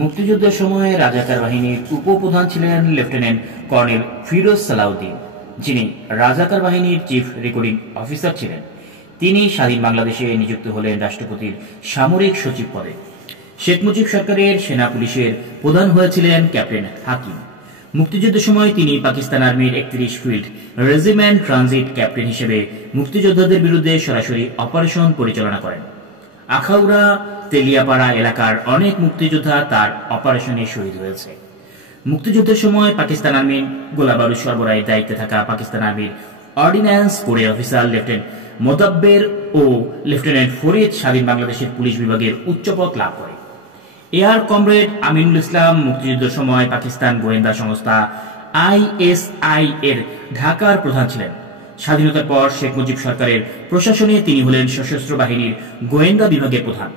মুক্তিযুদ্ধের সময় রাজাকার বাহিনীর উপপ্রধান ছিলেন লেফটেন্যান্ট কর্নেল ফিরোজ সালাউদ্দিন, যিনি রাজাকার বাহিনীর চিফ রেকর্ডিং অফিসার ছিলেন। তিনি স্বাধীন বাংলাদেশে নিযুক্ত হলেন রাষ্ট্রপতির সামরিক সচিব পদে। শেখ মুজিব সরকারের সেনা পুলিশের প্রধান হয়েছিলেন ক্যাপ্টেন হাকিম। মুক্তিযুদ্ধের সময় তিনি পাকিস্তান আর্মির 31 ফিল্ড রেজিমেন্ট ট্রানজিট ক্যাপ্টেন হিসেবে মুক্তিযোদ্ধাদের বিরুদ্ধে সরাসরি অপারেশন পরিচালনা করেন। আখাউড়া, তেলিয়াপাড়া এলাকার অনেক মুক্তিযোদ্ধা তার অপারেশনে শহীদ হয়েছে। মুক্তিযুদ্ধের সময় পাকিস্তান আর্মির গোলাবারুদ সরবরাহের দায়িত্বে থাকা পাকিস্তান আর্মির অর্ডিন্যান্স কোরের অফিসার লেফটেন্যান্ট মোতাব্বের ও লেফটেন্যান্ট ফরিদ স্বাধীন বাংলাদেশের পুলিশ বিভাগের উচ্চপদ লাভ করে। এয়ার কমরেড আমিনুল ইসলাম মুক্তিযুদ্ধের সময় পাকিস্তান গোয়েন্দা সংস্থা ISI এর ঢাকার প্রধান ছিলেন। স্বাধীনতার পর শেখ মুজিব সরকারের প্রশাসনে তিনি হলেন সশস্ত্র বাহিনীর গোয়েন্দা বিভাগের প্রধান।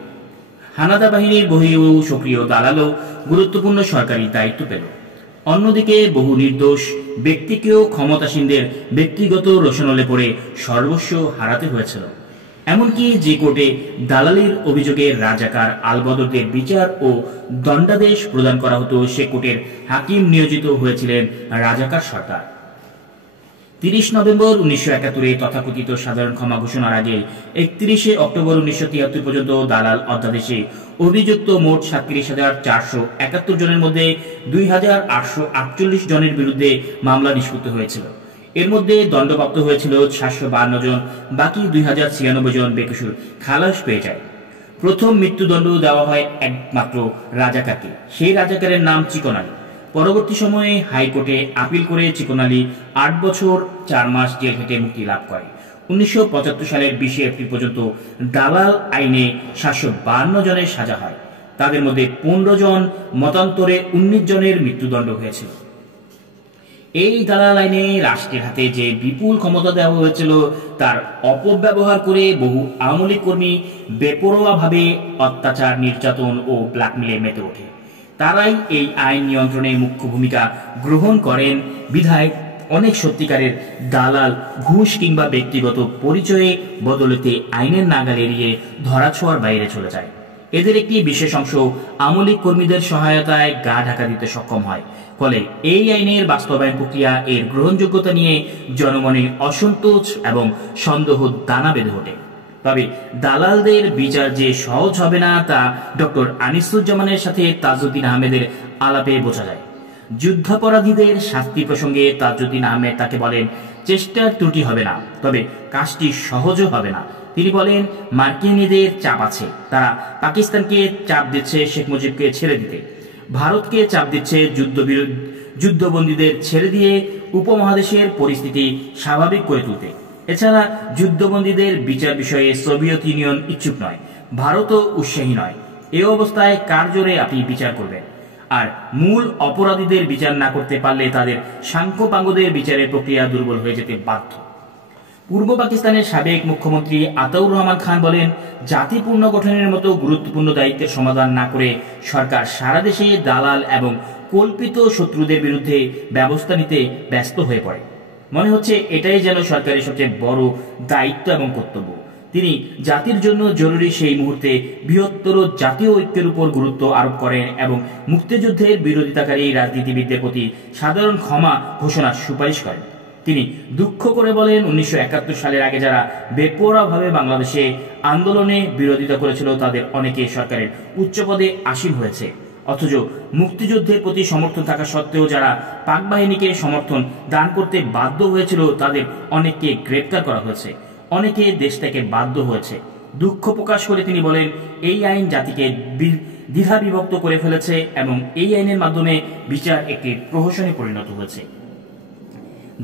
হানাদা বাহিনীর বহি ও সক্রিয় দালালও গুরুত্বপূর্ণ সরকারি দায়িত্ব পেল। অন্যদিকে বহু নির্দোষ ব্যক্তিকেও ক্ষমতাসীনদের ব্যক্তিগত রোশনলে পড়ে সর্বস্ব হারাতে হয়েছিল। এমনকি যে কোর্টে দালালির অভিযোগে রাজাকার আলবদরদের বিচার ও দণ্ডাদেশ প্রদান করা হতো, সে কোর্টের হাকিম নিয়োজিত হয়েছিলেন রাজাকার সরকার। 30 নভেম্বর 1971 তথাকথিত সাধারণ ক্ষমা ঘোষণার আগে 31 অক্টোবর 1973 পর্যন্ত দালাল অধ্যাদেশে অভিযুক্ত মোট 37,471 জনের মধ্যে 2,848 জনের বিরুদ্ধে মামলা নিষ্পত্তি হয়েছিল। এর মধ্যে দণ্ডপ্রাপ্ত হয়েছিল 752 জন, বাকি 2,096 জন বেকসুর খালাস পেয়ে যায়। প্রথম মৃত্যুদণ্ড দেওয়া হয় একমাত্র রাজাকারকে। সেই রাজাকারের নাম চিকন আলী। পরবর্তী সময়ে হাইকোর্টে আপিল করে চিকন আলী 8 বছর 4 মাস জেল খেটে মুক্তি লাভ করে। 1975 সালের 20 এপ্রিল পর্যন্ত দালাল আইনে 752 জনের সাজা হয়। তাদের মধ্যে 15 জন, মতান্তরে 19 জনের মৃত্যুদণ্ড হয়েছিল। এই দালাল আইনে রাষ্ট্রের হাতে যে বিপুল ক্ষমতা দেওয়া হয়েছিল, তার অপব্যবহার করে বহু আওয়ামী লীগ কর্মী বেপরোয়াভাবে অত্যাচার, নির্যাতন ও ব্ল্যাকমেলে মেতে ওঠে। তারাই এই আইন নিয়ন্ত্রণে মুখ্য ভূমিকা গ্রহণ করেন। বিধায় অনেক সত্যিকারের দালাল ঘুষ কিংবা ব্যক্তিগত পরিচয়ে বদলতে আইনের নাগাল এড়িয়ে ধরাছোঁয়ার বাইরে চলে যায়। এদের একটি বিশেষ অংশ আওয়ামী লীগ কর্মীদের সহায়তায় গা ঢাকা দিতে সক্ষম হয়। ফলে এই আইনের বাস্তবায়ন প্রক্রিয়া, এর গ্রহণযোগ্যতা নিয়ে জনমনে অসন্তোষ এবং সন্দেহ দানা বেঁধে ওঠে। তবে দালালদের বিচার যে সহজ হবে না, তা ডক্টর আনিসুজ্জামানের সাথে তাজউদ্দিন আহমেদের আলাপে বোঝা যায়। যুদ্ধাপরাধীদের শাস্তি প্রসঙ্গে তাজউদ্দিন আহমেদ তাকে বলেন, চেষ্টার ত্রুটি হবে না, তবে কাজটি সহজও হবে না। তিনি বলেন, মার্কিনীদের চাপ আছে, তারা পাকিস্তানকে চাপ দিচ্ছে শেখ মুজিবকে ছেড়ে দিতে, ভারতকে চাপ দিচ্ছে যুদ্ধবন্দীদের ছেড়ে দিয়ে উপমহাদেশের পরিস্থিতি স্বাভাবিক করে তুলতে। এছাড়া যুদ্ধবন্দীদের বিচার বিষয়ে সোভিয়েত ইউনিয়ন ইচ্ছুক নয়, ভারতও উৎসাহী নয়। এ অবস্থায় কার জোরে আপনি বিচার করবেন? আর মূল অপরাধীদের বিচার না করতে পারলে তাদের সাংখ্যপাঙ্গদের বিচারের প্রক্রিয়া দুর্বল হয়ে যেতে বাধ্য। পূর্ব পাকিস্তানের সাবেক মুখ্যমন্ত্রী আতাউর রহমান খান বলেন, জাতি পুনর্গঠনের মতো গুরুত্বপূর্ণ দায়িত্বের সমাধান না করে সরকার সারা দেশে দালাল এবং কল্পিত শত্রুদের বিরুদ্ধে ব্যবস্থা নিতে ব্যস্ত হয়ে পড়ে। মনে হচ্ছে এটাই যেন সরকারের সবচেয়ে বড় দায়িত্ব এবং কর্তব্য। তিনি জাতির জন্য জরুরি সেই মুহূর্তে বৃহত্তর জাতীয় ঐক্যের উপর গুরুত্ব আরোপ করেন এবং মুক্তিযুদ্ধের বিরোধিতাকারী রাজনীতিবিদদের প্রতি সাধারণ ক্ষমা ঘোষণার সুপারিশ করেন। তিনি দুঃখ করে বলেন, 1971 সালের আগে যারা বেপরোয়াভাবে বাংলাদেশে আন্দোলনে বিরোধিতা করেছিল, তাদের অনেকে সরকারের উচ্চপদে আসীন হয়েছে। অথচ মুক্তিযুদ্ধের প্রতি সমর্থন থাকা সত্ত্বেও যারা পাক বাহিনীকে সমর্থন দান করতে বাধ্য হয়েছিল, তাদের অনেককে গ্রেপ্তার করা হয়েছে, অনেকে দেশ থেকে বাধ্য হয়েছে। দুঃখ প্রকাশ করে তিনি বলেন, এই আইন জাতিকে দ্বিধা বিভক্ত করে ফেলেছে এবং এই আইনের মাধ্যমে বিচার একটি প্রহসনে পরিণত হয়েছে।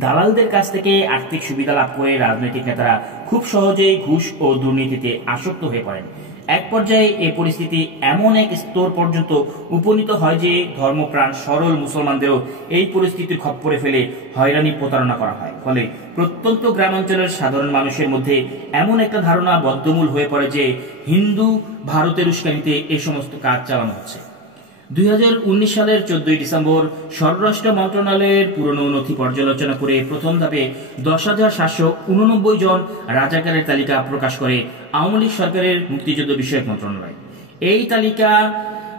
দালালদের কাছ থেকে আর্থিক সুবিধা লাভ করে রাজনৈতিক নেতারা খুব সহজেই ঘুষ ও দুর্নীতিতে আসক্ত হয়ে পড়েন। এক পর্যায়ে এই পরিস্থিতি এমন এক স্তর পর্যন্ত উপনীত হয় যে ধর্মপ্রাণ সরল মুসলমানদেরও এই পরিস্থিতির খপ্পরে ফেলে হয়রানি প্রতারণা করা হয়। ফলে প্রত্যন্ত গ্রামাঞ্চলের সাধারণ মানুষের মধ্যে এমন একটা ধারণা বদ্ধমূল হয়ে পড়ে যে হিন্দু ভারতের উস্কানিতে এই সমস্ত কাজ চালানো হচ্ছে। 2019 সালের 14 ডিসেম্বর স্বরাষ্ট্র মন্ত্রণালয়ের পুরনো নথি পর্যালোচনা করে প্রথম ধাপে 10,789 জন রাজাকারের তালিকা প্রকাশ করে আওয়ামী লীগ সরকারের মুক্তিযুদ্ধ বিষয়ক মন্ত্রণালয়। এই তালিকা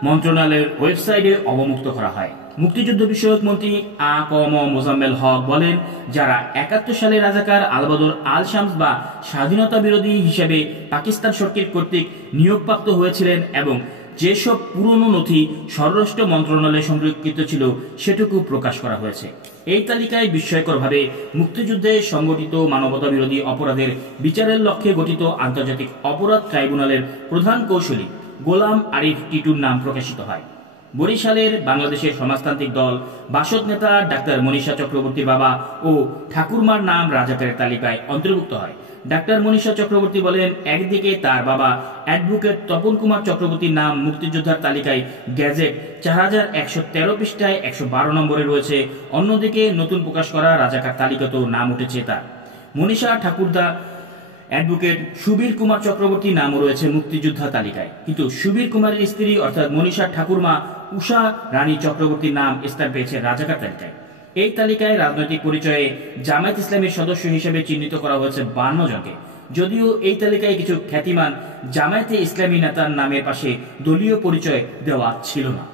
মন্ত্রণালয়ের ওয়েবসাইটে অবমুক্ত করা হয়। মুক্তিযুদ্ধ বিষয়ক মন্ত্রী আ ক ম মোজাম্মেল হক বলেন, যারা ৭১ সালে রাজাকার আলবদর আল শামস বা স্বাধীনতা বিরোধী হিসেবে পাকিস্তান সরকার কর্তৃক নিয়োগপ্রাপ্ত হয়েছিলেন এবং যেসব পুরনো নথি স্বরাষ্ট্র মন্ত্রণালয়ে সংরক্ষিত ছিল সেটুকু প্রকাশ করা হয়েছে। এই তালিকায় বিস্ময়করভাবে মুক্তিযুদ্ধে সংগঠিত মানবতা বিরোধী অপরাধের বিচারের লক্ষ্যে গঠিত আন্তর্জাতিক অপরাধ ট্রাইব্যুনালের প্রধান কৌশলী গোলাম আরিফ টিটুর নাম প্রকাশিত হয়। বরিশালের বাংলাদেশের সমাজতান্ত্রিক দল বাসদ নেতা ডাক্তার মনীষা চক্রবর্তীর বাবা ও ঠাকুরমার নাম রাজাকারের তালিকায় অন্তর্ভুক্ত হয়। ডাক্তার মনীষা চক্রবর্তী বলেন, একদিকে তার বাবা অ্যাডভোকেট তপন কুমার চক্রবর্তীর নাম মুক্তিযোদ্ধার তালিকায় গ্যাজেট 4113 পৃষ্ঠায় 112 নম্বরে রয়েছে, অন্যদিকে নতুন প্রকাশ করা রাজাকার তালিকাতেও নাম উঠেছে তার। মনীষা ঠাকুরদা অ্যাডভোকেট সুবীর কুমার চক্রবর্তীর নামও রয়েছে মুক্তিযোদ্ধা তালিকায়, কিন্তু সুবীর কুমারের স্ত্রী অর্থাৎ মনীষা ঠাকুরমা উষা রানী চক্রবর্তীর নাম স্থান পেয়েছে রাজাকার তালিকায়। এই তালিকায় রাজনৈতিক পরিচয়ে জামায়াত ইসলামীর সদস্য হিসেবে চিহ্নিত করা হয়েছে 52 জনকে। যদিও এই তালিকায় কিছু খ্যাতিমান জামায়াতে ইসলামী নেতার নামের পাশে দলীয় পরিচয় দেওয়া ছিল না।